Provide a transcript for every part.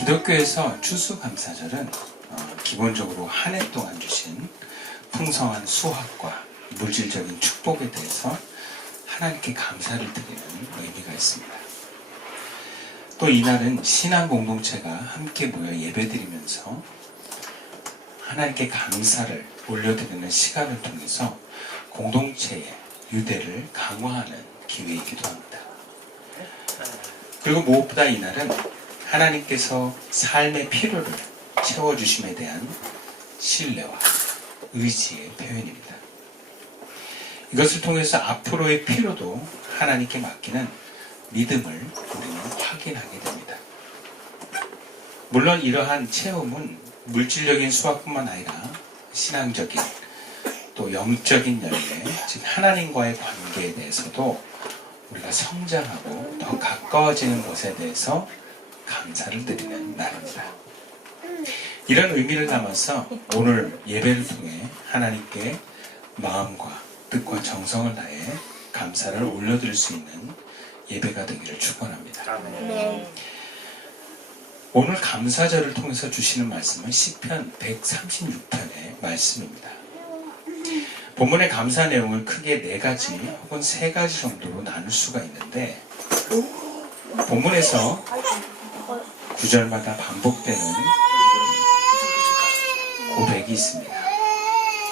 기독교에서 추수감사절은 기본적으로 한 해 동안 주신 풍성한 수확과 물질적인 축복에 대해서 하나님께 감사를 드리는 의미가 있습니다. 또 이날은 신앙 공동체가 함께 모여 예배드리면서 하나님께 감사를 올려드리는 시간을 통해서 공동체의 유대를 강화하는 기회이기도 합니다. 그리고 무엇보다 이날은 하나님께서 삶의 필요를 채워주심에 대한 신뢰와 의지의 표현입니다. 이것을 통해서 앞으로의 필요도 하나님께 맡기는 믿음을 우리는 확인하게 됩니다. 물론 이러한 체험은 물질적인 수확뿐만 아니라 신앙적인 또 영적인 열매, 즉 하나님과의 관계에 대해서도 우리가 성장하고 더 가까워지는 것에 대해서 감사를 드리는 날입니다. 이런 의미를 담아서 오늘 예배를 통해 하나님께 마음과 뜻과 정성을 다해 감사를 올려드릴 수 있는 예배가 되기를 축원합니다. 오늘 감사절을 통해서 주시는 말씀은 시편 136편의 말씀입니다. 본문의 감사 내용을 크게 4가지 혹은 3가지 정도로 나눌 수가 있는데 본문에서 구절마다 반복되는 고백이 있습니다.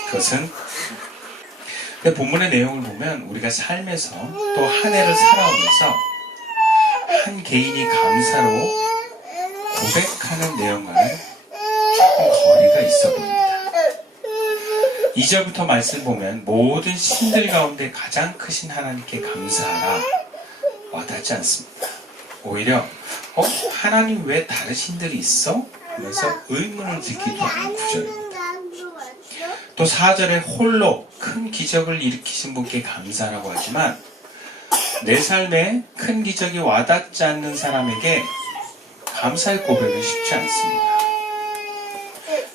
그것은 본문의 내용을 보면 우리가 삶에서 또 한 해를 살아오면서 한 개인이 감사로 고백하는 내용과는 조금 거리가 있어 보입니다. 2절부터 말씀 보면 모든 신들 가운데 가장 크신 하나님께 감사하라 와닿지 않습니다. 오히려 하나님 왜 다른 신들이 있어? 하면서 의문을 듣기도 하는 구절입니다. 또 4절에 홀로 큰 기적을 일으키신 분께 감사라고 하지만 내 삶에 큰 기적이 와닿지 않는 사람에게 감사의 고백은 쉽지 않습니다.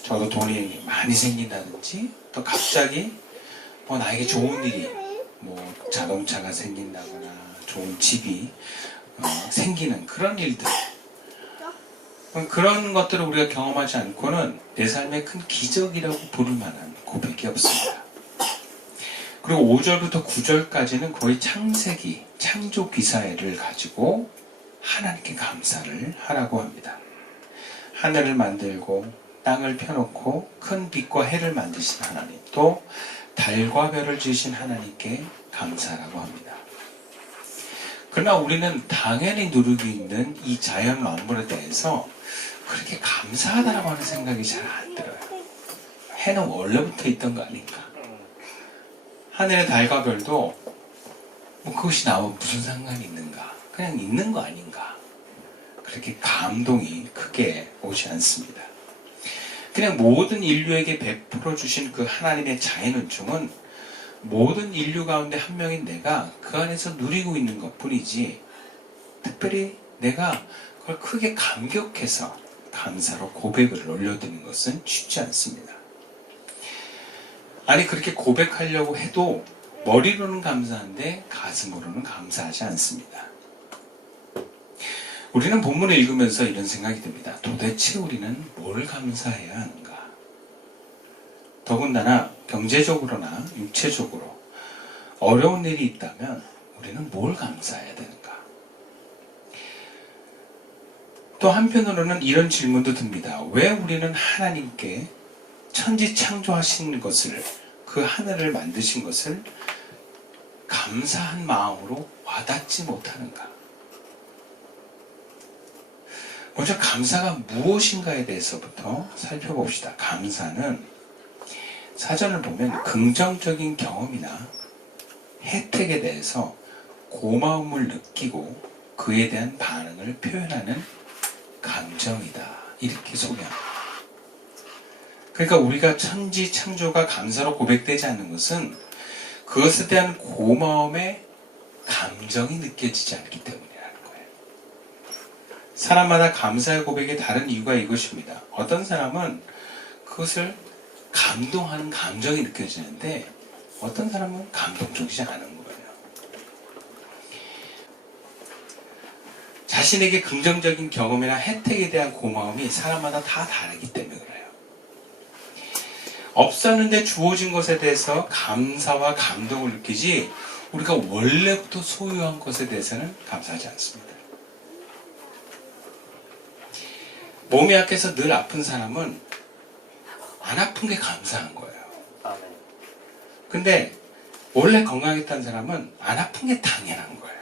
저도 돈이 많이 생긴다든지 또 갑자기 나에게 좋은 일이 자동차가 생긴다거나 좋은 집이 생기는 그런 일들, 그런 것들을 우리가 경험하지 않고는 내 삶의 큰 기적이라고 부를 만한 고백이 없습니다. 그리고 5절부터 9절까지는 거의 창세기, 창조 기사회를 가지고 하나님께 감사를 하라고 합니다. 하늘을 만들고 땅을 펴놓고 큰 빛과 해를 만드신 하나님, 또 달과 별을 지으신 하나님께 감사라고 합니다. 그러나 우리는 당연히 누리고 있는 이 자연 만물에 대해서 그렇게 감사하다라고 하는 생각이 잘 안 들어요. 해는 원래부터 있던 거 아닌가? 하늘의 달과 별도 그것이 나와 무슨 상관이 있는가? 그냥 있는 거 아닌가? 그렇게 감동이 크게 오지 않습니다. 그냥 모든 인류에게 베풀어 주신 그 하나님의 자연 은총은 모든 인류 가운데 한 명인 내가 그 안에서 누리고 있는 것 뿐이지 특별히 내가 그걸 크게 감격해서 감사로 고백을 올려드리는 것은 쉽지 않습니다. 아니 그렇게 고백하려고 해도 머리로는 감사한데 가슴으로는 감사하지 않습니다. 우리는 본문을 읽으면서 이런 생각이 듭니다. 도대체 우리는 뭘 감사해야 하는가? 더군다나 경제적으로나 육체적으로 어려운 일이 있다면 우리는 뭘 감사해야 되는가? 또 한편으로는 이런 질문도 듭니다. 왜 우리는 하나님께 천지 창조하신 것을, 그 하늘을 만드신 것을 감사한 마음으로 와닿지 못하는가? 먼저 감사가 무엇인가에 대해서부터 살펴봅시다. 감사는 사전을 보면 긍정적인 경험이나 혜택에 대해서 고마움을 느끼고 그에 대한 반응을 표현하는 감정이다. 이렇게 소개합니다. 그러니까 우리가 천지 창조가 감사로 고백되지 않는 것은 그것에 대한 고마움의 감정이 느껴지지 않기 때문이라는 거예요. 사람마다 감사의 고백의 다른 이유가 이것입니다. 어떤 사람은 그것을 감동하는 감정이 느껴지는데 어떤 사람은 감동적이지 않은 거예요. 자신에게 긍정적인 경험이나 혜택에 대한 고마움이 사람마다 다 다르기 때문에 그래요. 없었는데 주어진 것에 대해서 감사와 감동을 느끼지 우리가 원래부터 소유한 것에 대해서는 감사하지 않습니다. 몸이 약해서 늘 아픈 사람은 안 아픈 게 감사한 거예요. 근데 원래 건강했다는 사람은 안 아픈 게 당연한 거예요.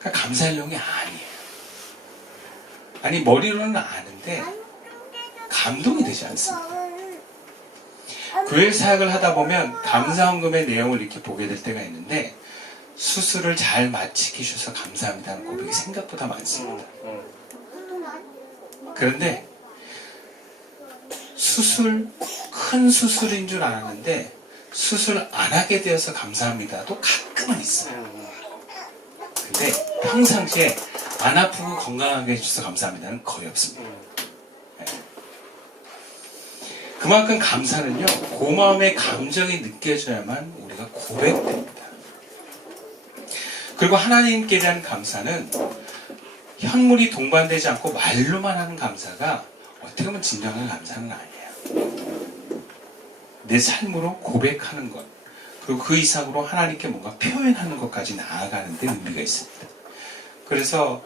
그러니까 감사할 내용이 아니에요. 아니 머리로는 아는데 감동이 되지 않습니다. 교회 사역을 하다 보면 감사헌금의 내용을 이렇게 보게 될 때가 있는데 수술을 잘 마치게 해주셔서 감사합니다는 고백이 생각보다 많습니다. 그런데 큰 수술인 줄 알았는데 수술 안 하게 되어서 감사합니다도 가끔은 있어요. 근데 평상시에 안 아프고 건강하게 해주셔서 감사합니다는 거의 없습니다. 그만큼 감사는요, 고마움의 감정이 느껴져야만 우리가 고백됩니다. 그리고 하나님께 대한 감사는 현물이 동반되지 않고 말로만 하는 감사가 어떻게 보면 진정한 감사는 아니에요. 내 삶으로 고백하는 것, 그리고 그 이상으로 하나님께 뭔가 표현하는 것까지 나아가는 데 의미가 있습니다. 그래서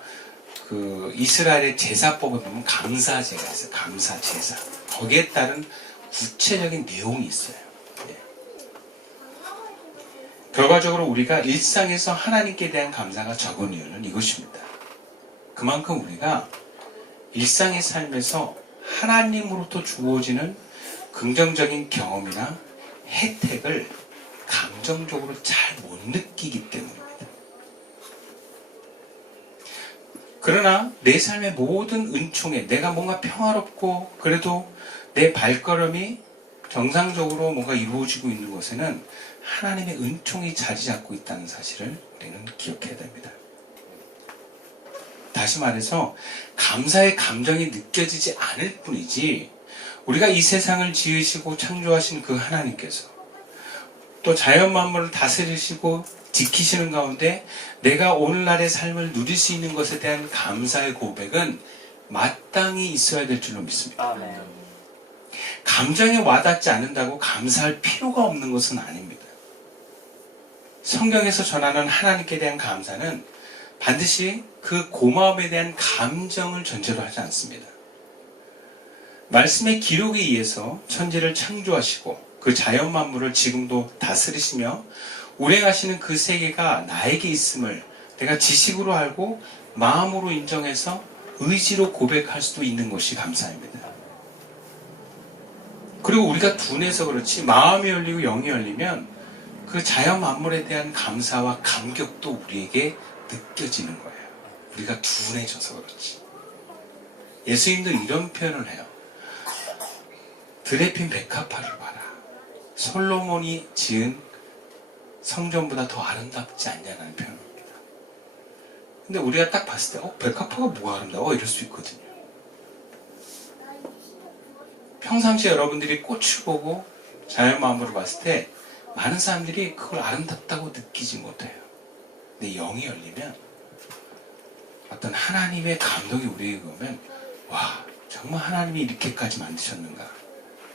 그 이스라엘의 제사법을 보면 감사제가 있어요. 감사제사. 거기에 따른 구체적인 내용이 있어요. 네. 결과적으로 우리가 일상에서 하나님께 대한 감사가 적은 이유는 이것입니다. 그만큼 우리가 일상의 삶에서 하나님으로부터 주어지는 긍정적인 경험이나 혜택을 감정적으로 잘 못 느끼기 때문입니다. 그러나 내 삶의 모든 은총에 내가 뭔가 평화롭고 그래도 내 발걸음이 정상적으로 뭔가 이루어지고 있는 것에는 하나님의 은총이 자리 잡고 있다는 사실을 우리는 기억해야 됩니다. 다시 말해서 감사의 감정이 느껴지지 않을 뿐이지 우리가 이 세상을 지으시고 창조하신 그 하나님께서 또 자연 만물을 다스리시고 지키시는 가운데 내가 오늘날의 삶을 누릴 수 있는 것에 대한 감사의 고백은 마땅히 있어야 될 줄로 믿습니다. 아멘. 감정에 와닿지 않는다고 감사할 필요가 없는 것은 아닙니다. 성경에서 전하는 하나님께 대한 감사는 반드시 그 고마움에 대한 감정을 전제로 하지 않습니다. 말씀의 기록에 의해서 천지를 창조하시고 그 자연 만물을 지금도 다스리시며 운행하시는 그 세계가 나에게 있음을 내가 지식으로 알고 마음으로 인정해서 의지로 고백할 수도 있는 것이 감사입니다. 그리고 우리가 둔해서 그렇지 마음이 열리고 영이 열리면 그 자연 만물에 대한 감사와 감격도 우리에게 느껴지는 거예요. 우리가 둔해져서 그렇지. 예수님도 이런 표현을 해요. 드레핀 백합화를 봐라. 솔로몬이 지은 성전보다 더 아름답지 않냐는 표현입니다. 근데 우리가 딱 봤을 때 백합화가 뭐가 아름다워? 이럴 수 있거든요. 평상시에 여러분들이 꽃을 보고 자연 만물을 봤을 때 많은 사람들이 그걸 아름답다고 느끼지 못해요. 근데 영이 열리면 어떤 하나님의 감동이 우리에게 오면 와 정말 하나님이 이렇게까지 만드셨는가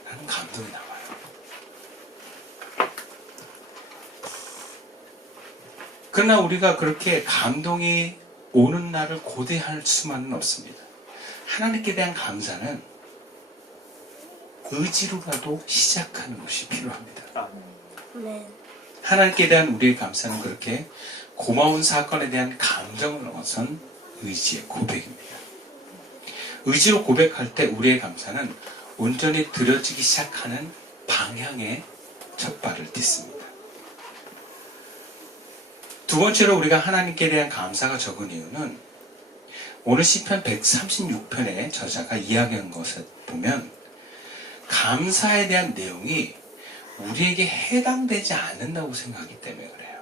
라는 감동이 나와요. 그러나 우리가 그렇게 감동이 오는 날을 고대할 수만은 없습니다. 하나님께 대한 감사는 의지로라도 시작하는 것이 필요합니다. 하나님께 대한 우리의 감사는 그렇게 고마운 사건에 대한 감정을 넘어선 의지의 고백입니다. 의지로 고백할 때 우리의 감사는 온전히 드려지기 시작하는 방향의 첫 발을 딛습니다. 두 번째로 우리가 하나님께 대한 감사가 적은 이유는 오늘 시편 136편의 저자가 이야기한 것을 보면 감사에 대한 내용이 우리에게 해당되지 않는다고 생각하기 때문에 그래요.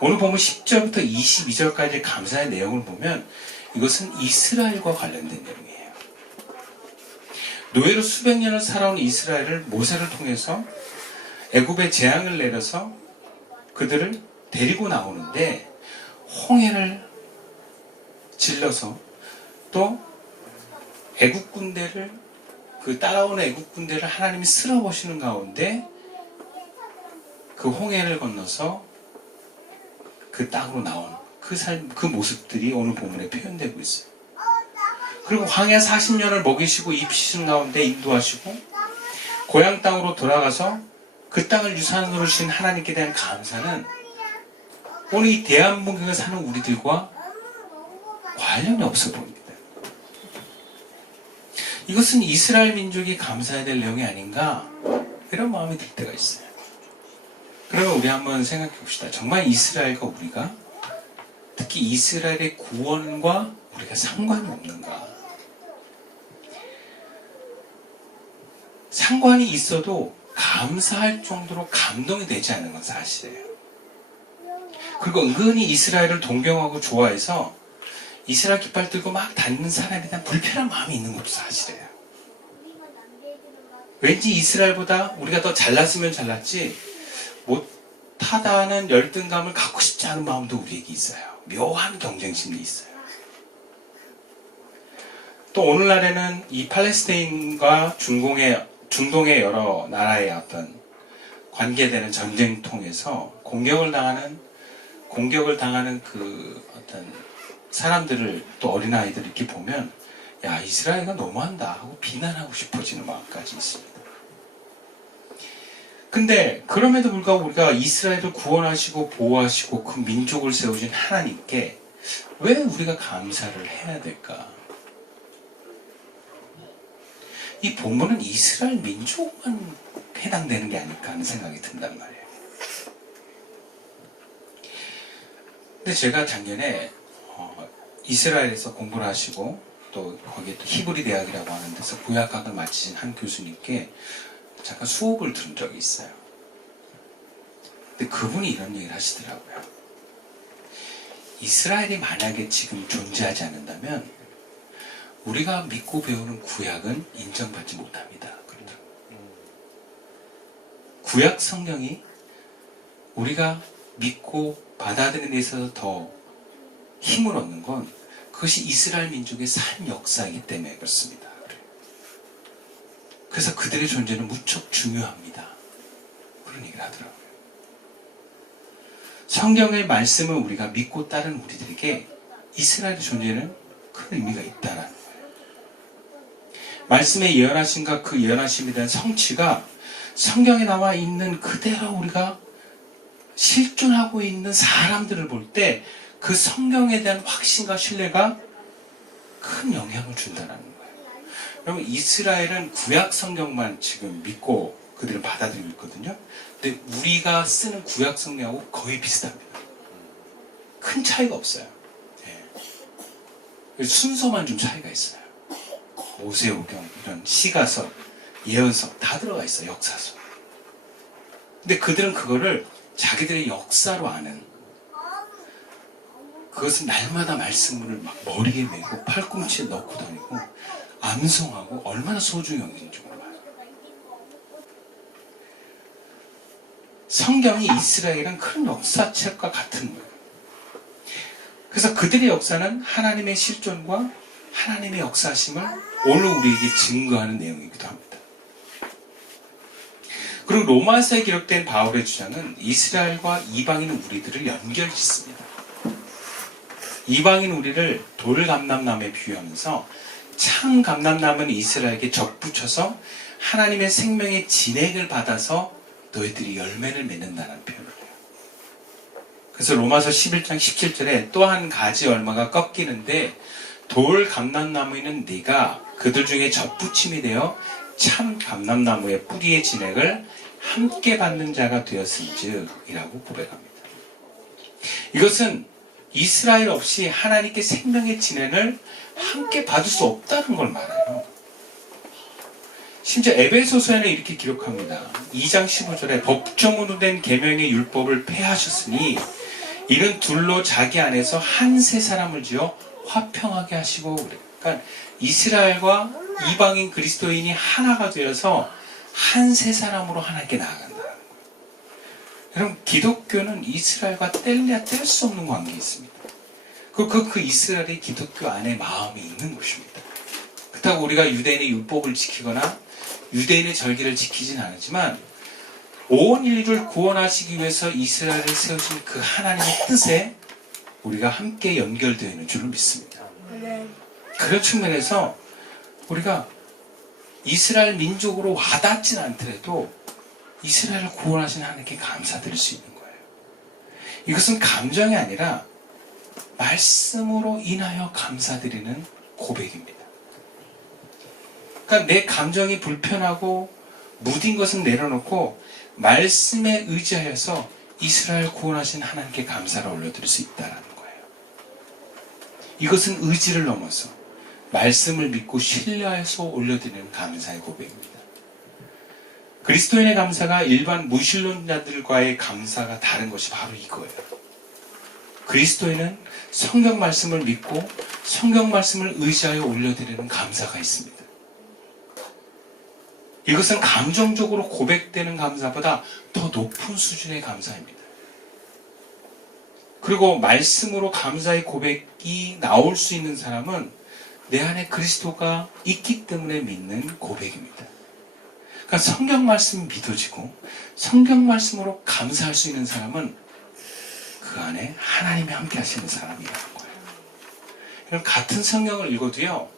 오늘 보면 10절부터 22절까지 감사의 내용을 보면 이것은 이스라엘과 관련된 내용이에요. 노예로 수백 년을 살아온 이스라엘을 모세를 통해서 애굽에 재앙을 내려서 그들을 데리고 나오는데 홍해를 질러서 또 애국 군대를 그 따라오는 애국 군대를 하나님이 쓸어버리시는 가운데 그 홍해를 건너서 그 땅으로 나온 그 삶, 그 모습들이 오늘 본문에 표현되고 있어요. 그리고 광야 40년을 먹이시고 입히시는 가운데 인도하시고 고향 땅으로 돌아가서 그 땅을 유산으로 주신 하나님께 대한 감사는 오늘 이 대한민국에 사는 우리들과 관련이 없어 보입니다. 이것은 이스라엘 민족이 감사해야 될 내용이 아닌가 이런 마음이 들 때가 있어요. 그러면 우리 한번 생각해 봅시다. 정말 이스라엘과 우리가 특히 이스라엘의 구원과 우리가 상관이 없는가? 상관이 있어도 감사할 정도로 감동이 되지 않는 건 사실이에요. 그리고 은근히 이스라엘을 동경하고 좋아해서 이스라엘 깃발 들고 막 다니는 사람에 대한 불편한 마음이 있는 것도 사실이에요. 왠지 이스라엘보다 우리가 더 잘났으면 잘났지 못하다는 열등감을 갖고 싶지 않은 마음도 우리에게 있어요. 묘한 경쟁심이 있어요. 또 오늘날에는 이 팔레스타인과 중동의 여러 나라의 어떤 관계되는 전쟁통에서 공격을 당하는 그 어떤 사람들을 또 어린아이들 이렇게 보면 야 이스라엘가 너무한다 하고 비난하고 싶어지는 마음까지 있습니다. 근데 그럼에도 불구하고 우리가 이스라엘을 구원하시고 보호하시고 그 민족을 세우신 하나님께 왜 우리가 감사를 해야 될까? 이 본문은 이스라엘 민족만 해당되는 게 아닐까 하는 생각이 든단 말이에요. 근데 제가 작년에 이스라엘에서 공부를 하시고 또 거기에 또 히브리 대학이라고 하는 데서 구약학을 마치신 한 교수님께 잠깐 수업을 들은 적이 있어요. 근데 그분이 이런 얘기를 하시더라고요. 이스라엘이 만약에 지금 존재하지 않는다면 우리가 믿고 배우는 구약은 인정받지 못합니다. 그러더라고요. 구약 성경이 우리가 믿고 받아들이는 데 있어서 더 힘을 얻는 건 그것이 이스라엘 민족의 산 역사이기 때문에 그렇습니다. 그래서 그들의 존재는 무척 중요합니다. 그런 얘기를 하더라고요. 성경의 말씀을 우리가 믿고 따른 우리들에게 이스라엘의 존재는 큰 의미가 있다라는 거예요. 말씀의 예언하심과 그 예언하심에 대한 성취가 성경에 나와 있는 그대로 우리가 실존하고 있는 사람들을 볼 때 그 성경에 대한 확신과 신뢰가 큰 영향을 준다는 거예요. 여러분 이스라엘은 구약 성경만 지금 믿고 그들을 받아들이고 있거든요. 근데 우리가 쓰는 구약 성경하고 거의 비슷합니다. 큰 차이가 없어요. 네. 순서만 좀 차이가 있어요. 모세오경, 이런 시가서, 예언서 다 들어가 있어요. 역사서. 근데 그들은 그거를 자기들의 역사로 아는, 그것은 날마다 말씀을 막 머리에 메고 팔꿈치에 넣고 다니고 암송하고 얼마나 소중히 여기는지 몰라요. 성경이 이스라엘이란 큰 역사책과 같은 거예요. 그래서 그들의 역사는 하나님의 실존과 하나님의 역사심을 오늘 우리에게 증거하는 내용이기도 합니다. 그리고 로마서에 기록된 바울의 주장은 이스라엘과 이방인 우리들을 연결짓습니다. 이방인 우리를 돌감람나무에 비유하면서 참 감람나무는 이스라엘에게 접붙여서 하나님의 생명의 진액을 받아서 너희들이 열매를 맺는다는 표현을 해요. 그래서 로마서 11장 17절에 또 한 가지 얼마가 꺾이는데 돌 감람나무에는 네가 그들 중에 접붙임이 되어 참 감람나무의 뿌리의 진액을 함께 받는 자가 되었은즉 이라고 고백합니다. 이것은 이스라엘 없이 하나님께 생명의 진액을 함께 받을 수 없다는 걸 말해요. 심지어 에베소서에는 이렇게 기록합니다. 2장 15절에 법정으로 된 계명의 율법을 폐하셨으니 이는 둘로 자기 안에서 한 세 사람을 지어 화평하게 하시고 그래요. 그러니까 이스라엘과 이방인 그리스도인이 하나가 되어서 한 세 사람으로 하나님께 나아간다는 거예요. 여러분 기독교는 이스라엘과 뗄래야 뗄 수 없는 관계에 있습니다. 그 이스라엘의 기독교 안에 마음이 있는 것입니다. 그렇다고 우리가 유대인의 율법을 지키거나 유대인의 절기를 지키진 않지만 온 인류를 구원하시기 위해서 이스라엘을 세우신 그 하나님의 뜻에 우리가 함께 연결되어 있는 줄을 믿습니다. 그런 측면에서 우리가 이스라엘 민족으로 와닿진 않더라도 이스라엘을 구원하신 하나님께 감사드릴 수 있는 거예요. 이것은 감정이 아니라 말씀으로 인하여 감사드리는 고백입니다. 그러니까 내 감정이 불편하고 무딘 것은 내려놓고 말씀에 의지하여서 이스라엘 구원하신 하나님께 감사를 올려드릴 수 있다는 거예요. 이것은 의지를 넘어서 말씀을 믿고 신뢰해서 올려드리는 감사의 고백입니다. 그리스도인의 감사가 일반 무신론자들과의 감사가 다른 것이 바로 이거예요. 그리스도인은 성경 말씀을 믿고 성경 말씀을 의지하여 올려드리는 감사가 있습니다. 이것은 감정적으로 고백되는 감사보다 더 높은 수준의 감사입니다. 그리고 말씀으로 감사의 고백이 나올 수 있는 사람은 내 안에 그리스도가 있기 때문에 믿는 고백입니다. 그러니까 성경 말씀이 믿어지고 성경 말씀으로 감사할 수 있는 사람은 그 안에 하나님이 함께 하시는 사람이라는 거예요. 그럼 같은 성경을 읽어도요,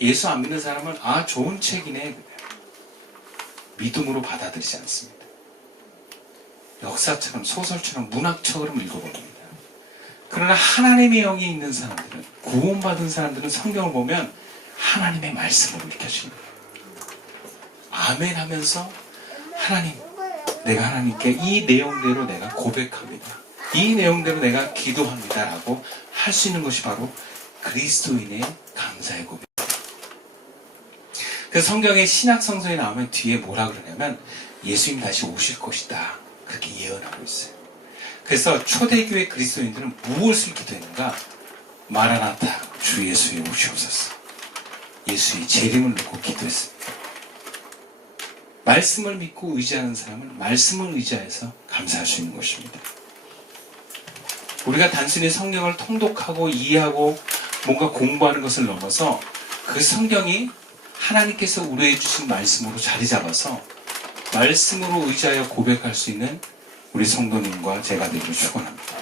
예수 안 믿는 사람은 좋은 책이네, 믿음으로 받아들이지 않습니다. 역사처럼 소설처럼 문학처럼 읽어봅니다. 그러나 하나님의 영이 있는 사람들은, 구원받은 사람들은 성경을 보면 하나님의 말씀으로 느껴집니다. 아멘 하면서 하나님, 내가 하나님께 이 내용대로 내가 고백합니다. 이 내용대로 내가 기도합니다 라고 할 수 있는 것이 바로 그리스도인의 감사의 고백입니다. 그래서 성경의 신약성서에 나오면 뒤에 뭐라 그러냐면 예수님 다시 오실 것이다, 그렇게 예언하고 있어요. 그래서 초대교회 그리스도인들은 무엇을 기도했는가? 마라나타, 주 예수의 오시옵소서. 예수의 재림을 놓고 기도했습니다. 말씀을 믿고 의지하는 사람은 말씀을 의지해서 감사할 수 있는 것입니다. 우리가 단순히 성경을 통독하고 이해하고 뭔가 공부하는 것을 넘어서 그 성경이 하나님께서 우리에게 주신 말씀으로 자리 잡아서 말씀으로 의지하여 고백할 수 있는 우리 성도님과 제가 되기를 축원합니다.